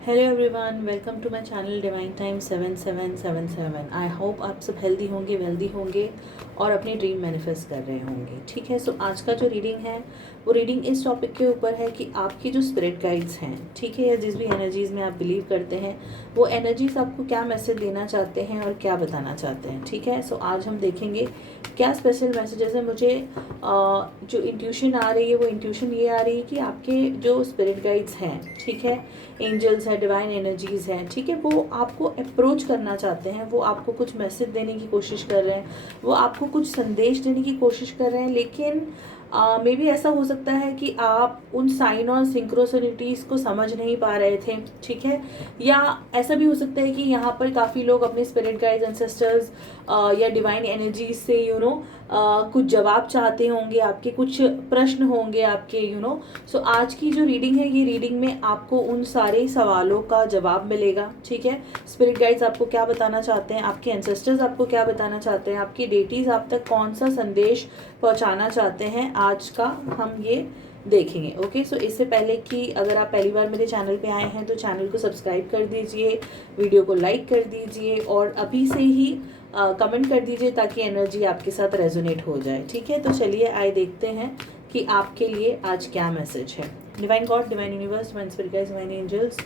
Hello everyone, welcome to my channel divine time 7777। I hope आप सब healthy होंगे, wealthy होंगे और अपनी ड्रीम मैनिफेस्ट कर रहे होंगे। ठीक है, सो आज का जो रीडिंग है वो रीडिंग इस टॉपिक के ऊपर है कि आपकी जो स्पिरिट गाइड्स हैं, ठीक है, या जिस भी एनर्जीज़ में आप बिलीव करते हैं वो एनर्जीज़ आपको क्या मैसेज देना चाहते हैं और क्या बताना चाहते हैं। ठीक है, सो आज हम देखेंगे क्या स्पेशल मैसेजेस हैं। मुझे जो इंट्यूशन आ रही है वो इंट्यूशन ये आ रही है कि आपके जो स्पिरिट गाइड्स हैं, ठीक है, एंजल्स है, डिवाइन एनर्जीज़ हैं, ठीक है, वो आपको अप्रोच करना चाहते हैं, वो आपको कुछ मैसेज देने की कोशिश कर रहे हैं, वो आपको कुछ संदेश देने की कोशिश कर रहे हैं। लेकिन मे बी ऐसा हो सकता है कि आप उन साइन और सिंक्रोसिटीज़ को समझ नहीं पा रहे थे, ठीक है, या ऐसा भी हो सकता है कि यहाँ पर काफ़ी लोग अपने स्पिरिट गाइड्स, एंसेस्टर्स या डिवाइन एनर्जीज से कुछ जवाब चाहते होंगे, आपके कुछ प्रश्न होंगे आपके सो आज की जो रीडिंग है, ये रीडिंग में आपको उन सारे सवालों का जवाब मिलेगा। ठीक है, स्पिरिट गाइड्स आपको क्या बताना चाहते हैं, आपके एंसेस्टर्स आपको क्या बताना चाहते हैं, आपकी डेटीज आप तक कौन सा संदेश पहुंचाना चाहते हैं, आज का हम ये देखेंगे। ओके, सो इससे पहले कि अगर आप पहली बार मेरे चैनल पे आए हैं तो चैनल को सब्सक्राइब कर दीजिए, वीडियो को लाइक कर दीजिए और अभी से ही कमेंट कर दीजिए ताकि एनर्जी आपके साथ रेजोनेट हो जाए। ठीक है, तो चलिए आए देखते हैं कि आपके लिए आज क्या मैसेज है। Divine God, divine universe, divine spirit guides, divine angels,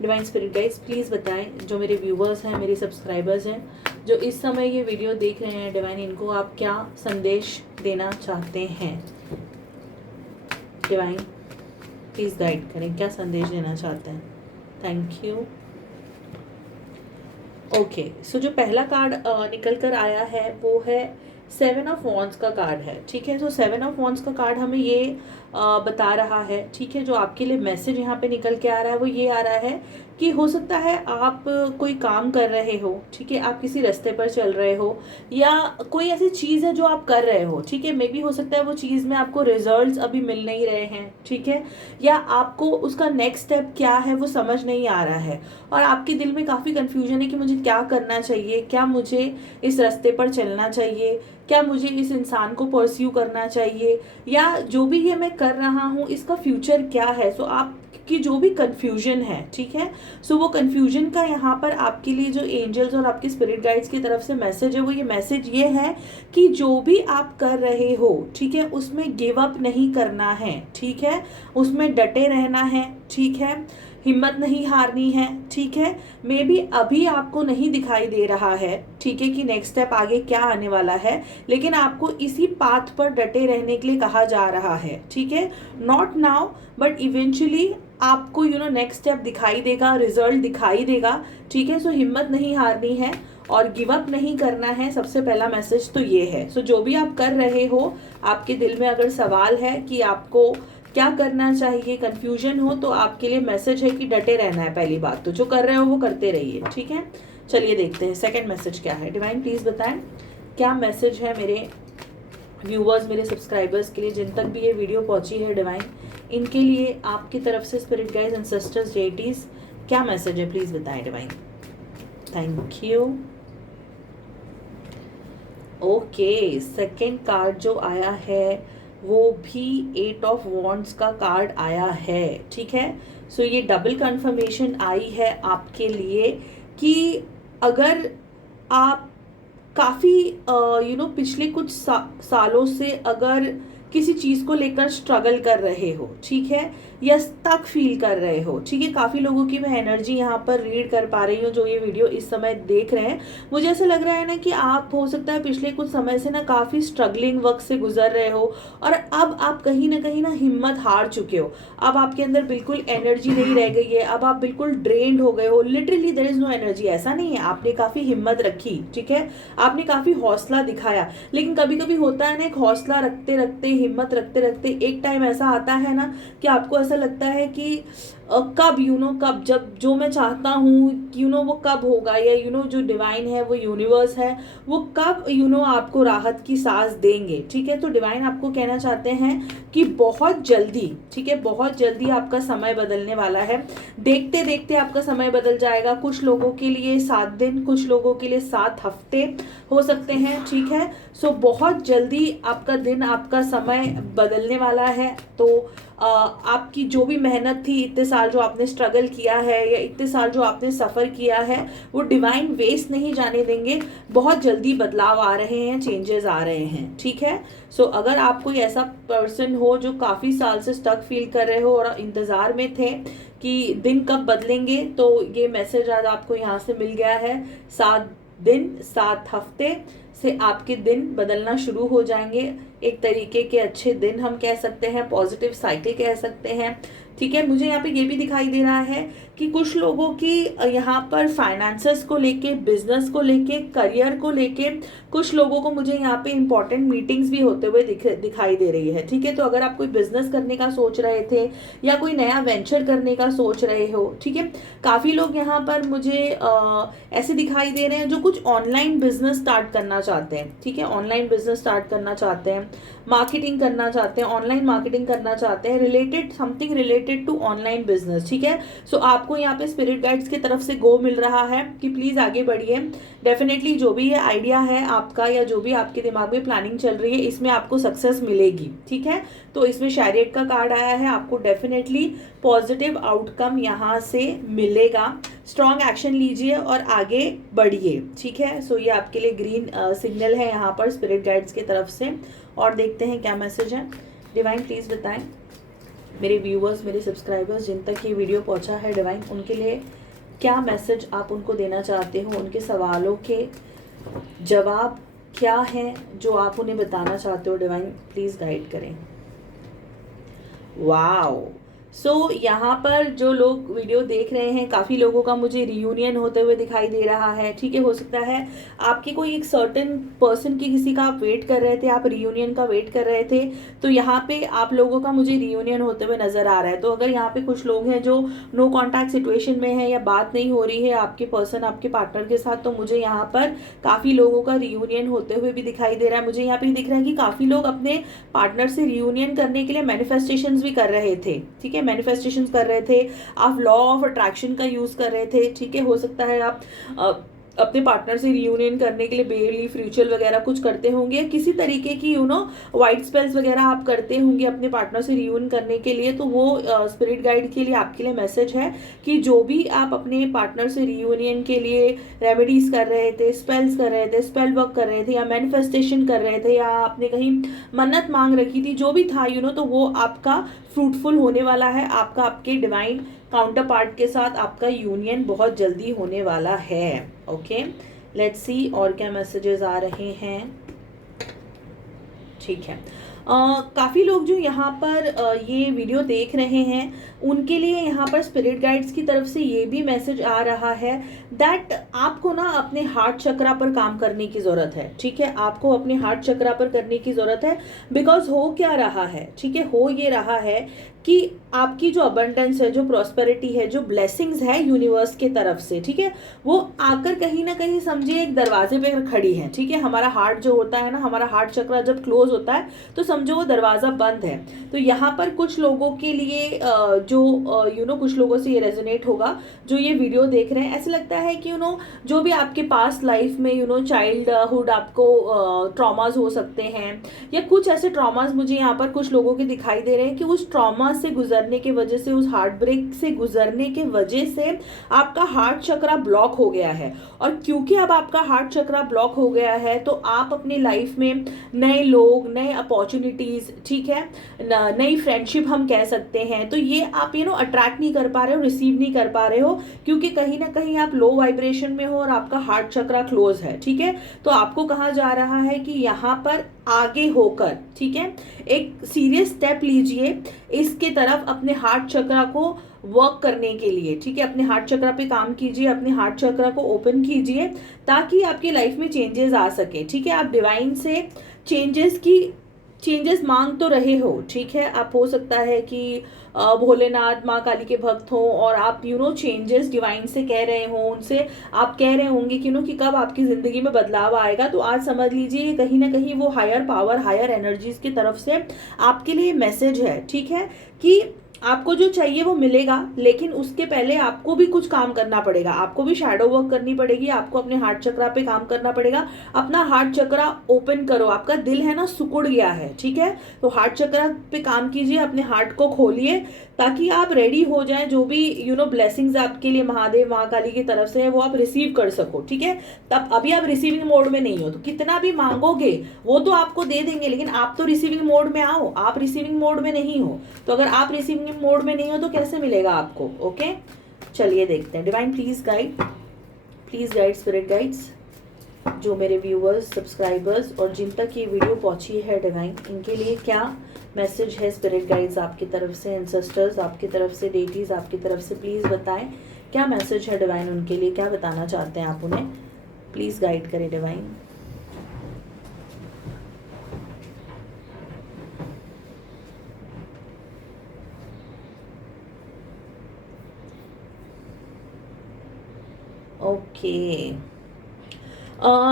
divine spirit guides, please बताएं जो मेरे व्यूवर्स हैं, मेरे सब्सक्राइबर्स हैं, जो इस समय ये वीडियो देख रहे हैं, डिवाइन इनको आप क्या संदेश देना चाहते हैं। डिवाइन प्लीज़ गाइड करें, क्या संदेश देना चाहते हैं। Thank you. ओके, सो जो पहला कार्ड निकल कर आया है वो है 7 ऑफ वॉन्ड्स का कार्ड है। ठीक है, तो 7 ऑफ वॉन्ड्स का कार्ड हमें ये बता रहा है, ठीक है, जो आपके लिए मैसेज यहाँ पे निकल के आ रहा है वो ये आ रहा है कि हो सकता है आप कोई काम कर रहे हो, ठीक है, आप किसी रास्ते पर चल रहे हो या कोई ऐसी चीज़ है जो आप कर रहे हो, ठीक है, मे बी हो सकता है वो चीज़ में आपको रिजल्ट्स अभी मिल नहीं रहे हैं, ठीक है, या आपको उसका नेक्स्ट स्टेप क्या है वो समझ नहीं आ रहा है और आपके दिल में काफ़ी कन्फ्यूजन है कि मुझे क्या करना चाहिए, क्या मुझे इस रास्ते पर चलना चाहिए, क्या मुझे इस इंसान को परस्यू करना चाहिए, या जो भी ये मैं कर रहा हूँ इसका फ्यूचर क्या है। सो आपकी जो भी कन्फ्यूजन है, ठीक है, सो वो कन्फ्यूजन का यहाँ पर आपके लिए जो एंजल्स और आपके स्पिरिट गाइड्स की तरफ से मैसेज है वो ये मैसेज ये है कि जो भी आप कर रहे हो, ठीक है, उसमें गिव अप नहीं करना है, ठीक है, उसमें डटे रहना है, ठीक है, हिम्मत नहीं हारनी है, ठीक है, मे बी अभी आपको नहीं दिखाई दे रहा है, ठीक है, कि नेक्स्ट स्टेप आगे क्या आने वाला है, लेकिन आपको इसी पाथ पर डटे रहने के लिए कहा जा रहा है, ठीक है, नॉट नाउ बट इवेंचुअली आपको नेक्स्ट स्टेप दिखाई देगा, रिजल्ट दिखाई देगा। ठीक है, सो हिम्मत नहीं हारनी है और गिव अप नहीं करना है, सबसे पहला मैसेज तो ये है। सो जो भी आप कर रहे हो, आपके दिल में अगर सवाल है कि आपको क्या करना चाहिए, कंफ्यूजन हो, तो आपके लिए मैसेज है कि डटे रहना है। पहली बात तो जो कर रहे हो वो करते रहिए। ठीक है, चलिए देखते हैं सेकंड मैसेज क्या है। डिवाइन प्लीज बताएं क्या मैसेज है मेरे व्यूवर्स, मेरे सब्सक्राइबर्स के लिए, जिन तक भी ये वीडियो पहुंची है डिवाइन, इनके लिए आपकी तरफ से स्पिरिट गाइड्स, एंसेस्टर्स, डेटीज, क्या मैसेज है प्लीज बताएं divine. Thank you. Okay, second card जो आया है वो भी 8 ऑफ वॉन्ड्स का कार्ड आया है। ठीक है, सो ये डबल कंफर्मेशन आई है आपके लिए कि अगर आप काफ़ी पिछले कुछ सालों से अगर किसी चीज़ को लेकर स्ट्रगल कर रहे हो, ठीक है, या स्टक फील कर रहे हो, ठीक है, काफ़ी लोगों की मैं एनर्जी यहाँ पर रीड कर पा रही हूँ जो ये वीडियो इस समय देख रहे हैं। मुझे ऐसा लग रहा है ना कि आप हो सकता है पिछले कुछ समय से ना काफ़ी स्ट्रगलिंग वक्त से गुजर रहे हो और अब आप कहीं ना हिम्मत हार चुके हो। अब आपके अंदर बिल्कुल एनर्जी नहीं रह गई है, अब आप बिल्कुल ड्रेन्ड हो गए हो, literally there is no energy. ऐसा नहीं है, आपने काफ़ी हिम्मत रखी, ठीक है, आपने काफ़ी हौसला दिखाया, लेकिन कभी कभी होता है ना, एक हौसला रखते रखते, हिम्मत रखते रखते एक टाइम ऐसा आता है ना कि आपको ऐसा लगता है कि कब कब जब जो मैं चाहता हूँ वो कब होगा, या जो डिवाइन है, वो यूनिवर्स है, वो कब आपको राहत की सांस देंगे। ठीक है, तो डिवाइन आपको कहना चाहते हैं कि बहुत जल्दी, ठीक है, बहुत जल्दी आपका समय बदलने वाला है। देखते देखते आपका समय बदल जाएगा। कुछ लोगों के लिए 7 दिन, कुछ लोगों के लिए 7 हफ्ते हो सकते हैं। ठीक है, सो बहुत जल्दी आपका दिन, आपका समय बदलने वाला है। तो आपकी जो भी मेहनत थी, इतने साल जो आपने स्ट्रगल किया है या इतने साल जो आपने सफ़र किया है, वो डिवाइन वेस्ट नहीं जाने देंगे। बहुत जल्दी बदलाव आ रहे हैं, चेंजेस आ रहे हैं, ठीक है। सो अगर आप कोई ऐसा पर्सन हो जो काफ़ी साल से स्टक फील कर रहे हो और इंतज़ार में थे कि दिन कब बदलेंगे, तो ये मैसेज आज आपको यहाँ से मिल गया है। 7 दिन 7 हफ्ते से आपके दिन बदलना शुरू हो जाएंगे। एक तरीके के अच्छे दिन हम कह सकते हैं, पॉजिटिव साइकिल कह सकते हैं, ठीक है। मुझे यहाँ पे ये भी दिखाई दे रहा है कि कुछ लोगों की यहाँ पर फाइनेंसेस को लेके, बिजनेस को लेके, करियर को लेके कुछ लोगों को मुझे यहाँ पे इंपॉर्टेंट मीटिंग्स भी होते हुए दिखाई दे रही है, ठीक है। तो अगर आप कोई बिजनेस करने का सोच रहे थे या कोई नया वेंचर करने का सोच रहे हो, ठीक है। काफ़ी लोग यहाँ पर मुझे ऐसे दिखाई दे रहे हैं जो कुछ ऑनलाइन बिजनेस स्टार्ट करना चाहते हैं, ठीक है। ऑनलाइन बिजनेस स्टार्ट करना चाहते हैं, मार्केटिंग करना चाहते हैं, ऑनलाइन मार्केटिंग करना चाहते हैं, related something related to online business, ठीक है। सो आपको यहाँ पे स्पिरिट गाइड्स की तरफ से गो मिल रहा है कि प्लीज आगे बढ़िए। डेफिनेटली जो भी ये आइडिया है आपका या जो भी आपके दिमाग में प्लानिंग चल रही है, इसमें आपको सक्सेस मिलेगी, ठीक है। तो इसमें शैरियट का कार्ड आया है, आपको डेफिनेटली पॉजिटिव आउटकम यहाँ से मिलेगा। स्ट्रॉन्ग एक्शन लीजिए और आगे बढ़िए, ठीक है। सो ये आपके लिए ग्रीन सिग्नल है यहाँ पर स्पिरिट गाइड्स की तरफ से। और देखते हैं क्या मैसेज है। डिवाइन प्लीज बताएं मेरे व्यूअर्स, मेरे सब्सक्राइबर्स जिन तक ये वीडियो पहुंचा है, डिवाइन उनके लिए क्या मैसेज आप उनको देना चाहते हो, उनके सवालों के जवाब क्या हैं जो आप उन्हें बताना चाहते हो। डिवाइन प्लीज गाइड करें। वाओ, सो यहाँ पर जो लोग वीडियो देख रहे हैं, काफ़ी लोगों का मुझे रियूनियन होते हुए दिखाई दे रहा है, ठीक है। हो सकता है आपकी कोई एक सर्टेन पर्सन की, किसी का आप वेट कर रहे थे, आप रियूनियन का वेट कर रहे थे, तो यहाँ पे आप लोगों का मुझे रियूनियन होते हुए नजर आ रहा है। तो अगर यहाँ पे कुछ लोग हैं जो नो कॉन्टैक्ट सिचुएशन में है या बात नहीं हो रही है आपके पर्सन, आपके पार्टनर के साथ, तो मुझे यहाँ पर काफ़ी लोगों का रियूनियन होते हुए भी दिखाई दे रहा है। मुझे यहाँ पे दिख रहा है कि काफ़ी लोग अपने पार्टनर से रियूनियन करने के लिए मैनिफेस्टेशंस भी कर रहे थे, ठीक है। मैनिफेस्टेशन कर रहे थे, आप लॉ ऑफ अट्रैक्शन का यूज कर रहे थे, ठीक है। हो सकता है आप अपने पार्टनर से रियूनियन करने के लिए बेलीफ रिचुअल वगैरह कुछ करते होंगे, किसी तरीके की वाइट स्पेल्स वगैरह आप करते होंगे अपने पार्टनर से रियूनियन करने के लिए। तो वो स्पिरिट गाइड के लिए आपके लिए मैसेज है कि जो भी आप अपने पार्टनर से रियूनियन के लिए रेमेडीज कर रहे थे, स्पेल्स कर रहे थे, स्पेल वर्क कर रहे थे, या मैनिफेस्टेशन कर रहे थे, या आपने कहीं मन्नत मांग रखी थी, जो भी था तो वो आपका फ्रूटफुल होने वाला है। आपका आपके डिवाइन काउंटर पार्ट के साथ आपका यूनियन बहुत जल्दी होने वाला है। ओके, लेट्स सी और क्या मैसेजेस आ रहे हैं। ठीक है, काफ़ी लोग जो यहाँ पर ये वीडियो देख रहे हैं, उनके लिए यहाँ पर स्पिरिट गाइड्स की तरफ से ये भी मैसेज आ रहा है दैट आपको अपने हार्ट चक्रा पर काम करने की ज़रूरत है, ठीक है। आपको अपने हार्ट चक्रा पर करने की ज़रूरत है, बिकॉज हो क्या रहा है, ठीक है। हो ये रहा है कि आपकी जो अबंडेंस है, जो प्रॉस्पेरिटी है, जो ब्लेसिंग्स है यूनिवर्स के तरफ से, ठीक है, वो आकर कहीं ना कहीं समझिए एक दरवाजे पे खड़ी है, ठीक है। हमारा हार्ट जो होता है हमारा हार्ट चक्रा जब क्लोज होता है तो समझो वो दरवाज़ा बंद है। तो यहाँ पर कुछ लोगों के लिए जो कुछ लोगों से ये रेजोनेट होगा जो ये वीडियो देख रहे हैं। ऐसा लगता है कि जो भी आपके पास लाइफ में चाइल्डहुड आपको ट्रॉमाज हो सकते हैं, या कुछ ऐसे ट्रॉमाज मुझे यहाँ पर कुछ लोगों के दिखाई दे रहे हैं कि उस ट्रॉमा से गुजरने की वजह से, उस हार्ट ब्रेक से गुजरने के वजह से आपका हार्ट चक्रा ब्लॉक हो गया है। और क्योंकि अब आपका हार्ट चक्रा ब्लॉक हो गया है तो आप अपनी लाइफ में नए लोग, नए अपॉर्चुनिटीज, ठीक है, नई फ्रेंडशिप हम कह सकते हैं, तो ये आप अट्रैक्ट नहीं कर पा रहे हो, रिसीव नहीं कर पा रहे हो, क्योंकि कहीं ना कहीं आप लो वाइब्रेशन में हो और आपका हार्ट चक्रा क्लोज है, ठीक है। तो आपको कहा जा रहा है कि यहाँ पर आगे होकर, ठीक है, एक सीरियस स्टेप लीजिए इसके तरफ, अपने हार्ट चक्रा को वर्क करने के लिए, ठीक है। अपने हार्ट चक्रा पे काम कीजिए, अपने हार्ट चक्रा को ओपन कीजिए ताकि आपकी लाइफ में चेंजेस आ सके, ठीक है। आप डिवाइन से चेंजेस मांग तो रहे हो, ठीक है। आप हो सकता है कि भोलेनाथ, माँ काली के भक्त हो और आप चेंजेस डिवाइन से कह रहे हो, उनसे आप कह रहे होंगे कि कब आपकी जिंदगी में बदलाव आएगा। तो आज समझ लीजिए कहीं ना कहीं वो हायर पावर, हायर एनर्जीज की तरफ से आपके लिए मैसेज है, ठीक है, कि आपको जो चाहिए वो मिलेगा, लेकिन उसके पहले आपको भी कुछ काम करना पड़ेगा, आपको भी शैडो वर्क करनी पड़ेगी, आपको अपने हार्ट चक्रा पे काम करना पड़ेगा। अपना हार्ट चक्रा ओपन करो, आपका दिल है ना सिकुड़ गया है, ठीक है, तो हार्ट चक्रा पे काम कीजिए, अपने हार्ट को खोलिए ताकि आप रेडी हो जाएं, जो भी ब्लेसिंग्स आपके लिए महादेव महाकाली की तरफ से है वो आप रिसीव कर सको, ठीक है। तब अभी आप रिसीविंग मोड में नहीं हो, तो कितना भी मांगोगे वो तो आपको दे देंगे, लेकिन आप तो रिसीविंग मोड में आओ, आप रिसीविंग मोड में नहीं हो। तो अगर आप रिसीविंग मोड में नहीं हो तो कैसे मिलेगा आपको? ओके, चलिए देखते हैं। Divine please guide spirit guides, जो मेरे व्यूअर्स, सब्सक्राइबर्स और जिन तक ये वीडियो पहुंची है डिवाइन, इनके लिए क्या मैसेज है स्पिरिट गाइड्स आपकी तरफ से, एंसेस्टर्स आपकी तरफ से, डेटीज आपकी तरफ से, प्लीज बताएं क्या मैसेज है डिवाइन उनके लिए, क्या बताना चाहते हैं आप उन्हें, प्लीज गाइड करें डिवाइन। ओके,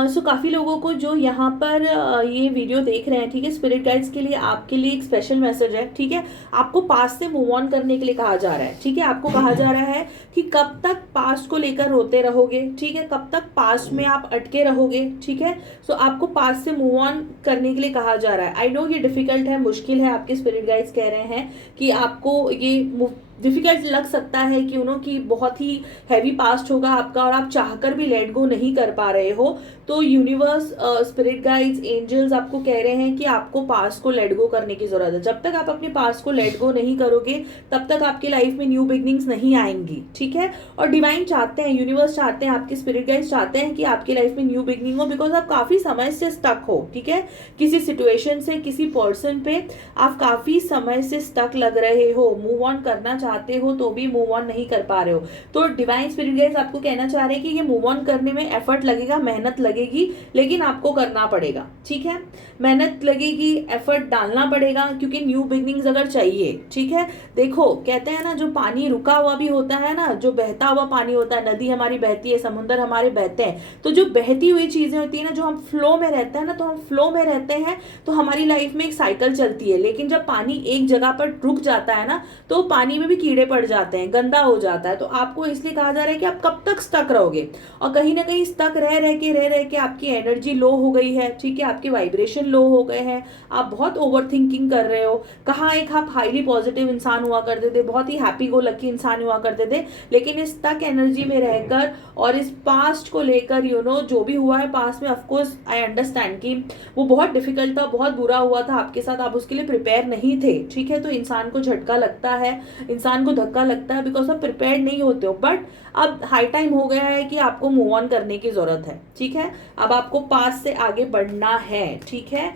सो काफ़ी लोगों को जो यहाँ पर ये वीडियो देख रहे हैं, ठीक है, स्पिरिट गाइड्स के लिए आपके लिए एक स्पेशल मैसेज है, ठीक है। आपको पास्ट से मूव ऑन करने के लिए कहा जा रहा है, ठीक है। आपको कहा जा रहा है कि कब तक पास्ट को लेकर रोते रहोगे, ठीक है, कब तक पास्ट में आप अटके रहोगे, ठीक है। सो आपको पास्ट से मूव ऑन करने के लिए कहा जा रहा है। आई नो ये डिफिकल्ट है, मुश्किल है, आपके स्पिरिट गाइड्स कह रहे हैं कि आपको ये डिफिकल्ट लग सकता है कि कि बहुत ही हैवी पास्ट होगा आपका और आप चाहकर भी लेट गो नहीं कर पा रहे हो। तो यूनिवर्स, स्पिरिट गाइड्स, एंजल्स आपको कह रहे हैं कि आपको पास्ट को लेट गो करने की जरूरत है। जब तक आप अपने पास्ट को लेट गो नहीं करोगे तब तक आपकी लाइफ में न्यू बिगनिंग्स नहीं आएंगी, ठीक है। और डिवाइन चाहते हैं, यूनिवर्स चाहते हैं, आपके स्पिरिट गाइड्स चाहते हैं कि आपकी लाइफ में न्यू बिगनिंग हो, बिकॉज आप काफी समय से स्टक हो, ठीक है, किसी सिचुएशन से, किसी पर्सन पे आप काफी समय से स्टक लग रहे हो, मूव ऑन करना चाहते हो तो भी मूव ऑन नहीं कर पा रहे हो। तो डिवाइन स्पिरिट गाइड्स आपको कहना चाह रहे हैं कि ये मूव ऑन करने में एफर्ट लगेगा, मेहनत लगेगी, लेकिन आपको करना पड़ेगा, ठीक है। मेहनत लगेगी, एफर्ट डालना पड़ेगा, क्योंकि न्यू बिगनिंग्स अगर चाहिए, ठीक है। देखो कहते हैं ना, जो पानी रुका हुआ भी होता है ना, जो बहता हुआ पानी होता है, नदी हमारी बहती है, समुद्र हमारे बहते हैं, तो जो बहती हुई चीजें होती है ना, जो हम फ्लो में रहते हैं ना, तो हम फ्लो में रहते हैं तो हमारी लाइफ में एक साइकिल चलती है। लेकिन जब पानी एक जगह पर रुक जाता है ना, तो पानी में भी कीड़े पड़ जाते हैं, गंदा हो जाता है। तो आपको इसलिए कहा जा रहा है कि आप कब तक स्टक रहोगे, और कहीं ना कहीं स्टक रह रह के आपकी एनर्जी लो हो गई है, ठीक है, आपके वाइब्रेशन लो हो गए हैं, आप बहुत ओवर थिंकिंग कर रहे हो। कहाँ एक आप हाईली पॉजिटिव इंसान हुआ करते थे, बहुत ही हैप्पी गो लकी इंसान हुआ करते थे, लेकिन इस स्टक एनर्जी में रहकर और इस पास्ट को लेकर जो भी हुआ है पास्ट में, ऑफकोर्स आई अंडरस्टैंड कि वो बहुत डिफिकल्ट था, बहुत बुरा हुआ था आपके साथ, आप उसके लिए प्रिपेयर नहीं थे, ठीक है। तो इंसान को झटका लगता है, इंसान को धक्का लगता है, बिकॉज आप प्रिपेयर नहीं होते हो। बट अब हाई टाइम हो गया है कि आपको मूव ऑन करने की जरूरत है, ठीक है। अब आपको पास से आगे बढ़ना है, ठीक है।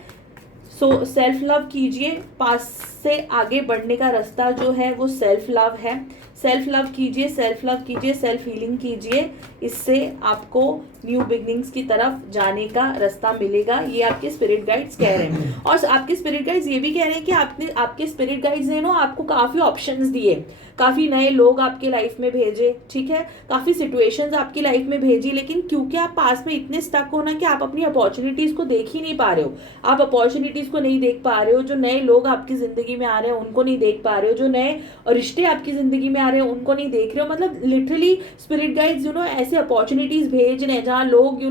सो सेल्फ लव कीजिए, पास से आगे बढ़ने का रास्ता जो है वो सेल्फ लव है। सेल्फ लव कीजिए, सेल्फ लव कीजिए, सेल्फ हीलिंग कीजिए, इससे आपको न्यू बिगनिंग्स की तरफ जाने का रास्ता मिलेगा, ये आपके स्पिरिट गाइड्स कह रहे हैं। और आपके स्पिरिट गाइड्स ये भी कह रहे हैं कि आपके स्पिरिट गाइड्स ने आपको काफी ऑप्शंस दिए, काफी नए लोग आपके लाइफ में भेजे, ठीक है, काफी सिचुएशंस आपकी लाइफ में भेजी, लेकिन क्योंकि आप पास में इतने स्टक हो ना कि आप अपनी अपॉर्चुनिटीज को देख ही नहीं पा रहे हो, आप अपॉर्चुनिटीज को नहीं देख पा रहे हो, जो नए लोग आपकी जिंदगी में आ रहे हैं उनको नहीं देख पा रहे हो, जो नए रिश्ते आपकी जिंदगी में आ रहे हो उनको नहीं देख रहे हो। मतलब लिटरली स्पिरिट गाइड्स ऐसे अपॉर्चुनिटीज भेज रहे हैं जहाँ लोग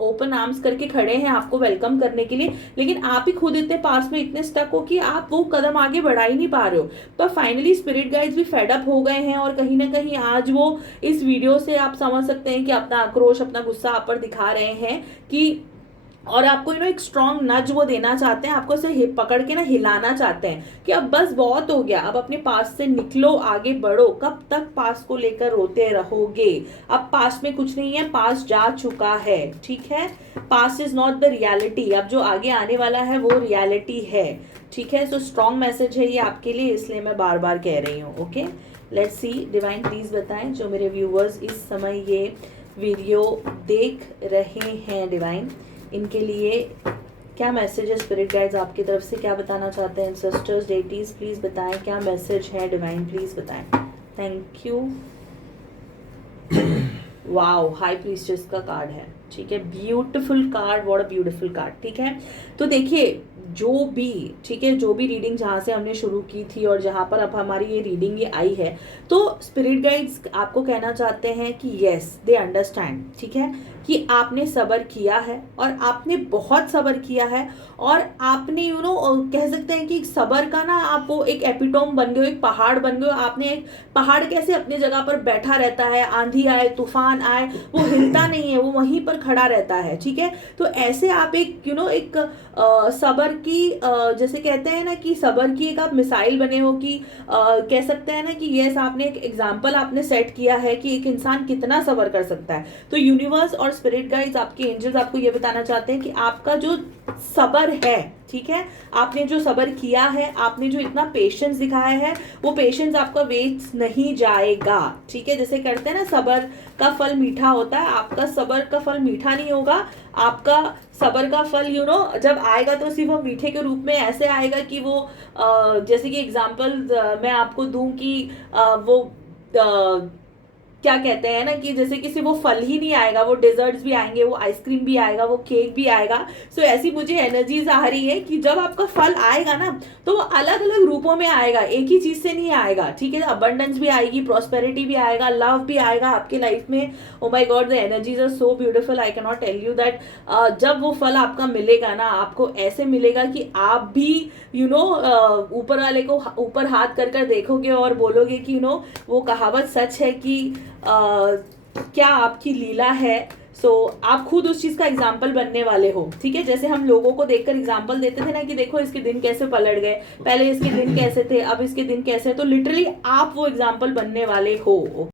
ओपन आर्म्स करके खड़े हैं आपको वेलकम करने के लिए, लेकिन आप ही खुद इतने पास में इतने स्टक हो कि आप वो कदम आगे बढ़ा ही नहीं पा रहे हो। तो फाइनली स्पिरिट गाइड्स भी फेड अप हो गए हैं, और कहीं ना कहीं आज वो इस वीडियो से आप समझ सकते हैं कि अपना आक्रोश, अपना गुस्सा आप पर दिखा रहे हैं कि, और आपको एक स्ट्रॉन्ग नज वो देना चाहते हैं, आपको इसे पकड़ के हिलाना चाहते हैं कि अब बस बहुत हो गया, अब अपने पास से निकलो, आगे बढ़ो। कब तक पास को लेकर रोते रहोगे? अब पास में कुछ नहीं है, पास जा चुका है, ठीक है। पास इज नॉट द रियलिटी, अब जो आगे आने वाला है वो रियलिटी है, ठीक है। सो स्ट्रॉन्ग मैसेज है ये आपके लिए, इसलिए मैं बार बार कह रही हूँ। Okay, let's see divine please बताएं, जो मेरे व्यूवर्स इस समय ये वीडियो देख रहे हैं डिवाइन, इनके लिए क्या मैसेज है स्पिरिट गाइड्स आपकी तरफ से, क्या बताना चाहते हैं एंसेस्टर्स, डेटीज, प्लीज बताएं क्या मैसेज है डिवाइन, प्लीज बताएं। Thank you. Wow, high priestess का कार्ड है, ठीक है, beautiful card, what a beautiful card. ठीक है, तो देखिए जो भी, ठीक है, जो भी रीडिंग जहाँ से हमने शुरू की थी और जहाँ पर अब हमारी ये रीडिंग ये आई है, तो स्पिरिट गाइड्स आपको कहना चाहते हैं कि यस दे अंडरस्टैंड, ठीक है, कि आपने सब्र किया है और आपने बहुत सब्र किया है और आपने कह सकते हैं कि सब्र का ना आप वो एक एपिटोम बन गए, एक पहाड़ बन गए। आपने एक पहाड़ कैसे अपनी जगह पर बैठा रहता है, आंधी आए तूफान आए वो हिलता नहीं है, वो वहीं पर खड़ा रहता है। ठीक है, तो ऐसे आप एक एक सब्र की जैसे कहते हैं ना कि सब्र की एक आप मिसाइल बने हो कि कह सकते हैं ना कि यस आपने एक एग्जाम्पल आपने सेट किया है कि एक इंसान कितना सब्र कर सकता है। तो यूनिवर्स और स्पिरिट गाइड्स आपके एंजल्स आपको ये बताना चाहते हैं कि आपका जो सब्र है, ठीक है, आपने जो सब्र किया है, आपने जो इतना पेशेंस दिखाया है, वो पेशेंस आपका वेस्ट नहीं जाएगा। ठीक है, जैसे करते हैं ना सब्र का फल मीठा होता है, आपका सब्र का फल मीठा नहीं होगा, आपका सब्र का फल जब आएगा तो सिर्फ वो मीठे के रूप में ऐसे आएगा कि वो जैसे कि एग्जांपल मैं आपको दूं कि वो क्या कहते हैं ना कि जैसे किसी वो फल ही नहीं आएगा, वो डेजर्ट्स भी आएंगे, वो आइसक्रीम भी आएगा, वो केक भी आएगा। सो ऐसी मुझे एनर्जीज आ रही है कि जब आपका फल आएगा ना तो वो अलग अलग रूपों में आएगा, एक ही चीज से नहीं आएगा। ठीक है, अबंडेंस भी आएगी, प्रॉस्पेरिटी भी आएगा, लव भी आएगा आपके लाइफ में। Oh my God, the energies are so beautiful, I can not tell you that. जब वो फल आपका मिलेगा ना, आपको ऐसे मिलेगा कि आप भी ऊपर वाले को ऊपर हाथ कर कर देखोगे और बोलोगे कि वो कहावत सच है कि क्या आपकी लीला है। सो आप खुद उस चीज का एग्जाम्पल बनने वाले हो। ठीक है, जैसे हम लोगों को देखकर एग्जाम्पल देते थे ना कि देखो इसके दिन कैसे पलट गए, पहले इसके दिन कैसे थे, अब इसके दिन कैसे, तो लिटरली आप वो एग्जाम्पल बनने वाले हो।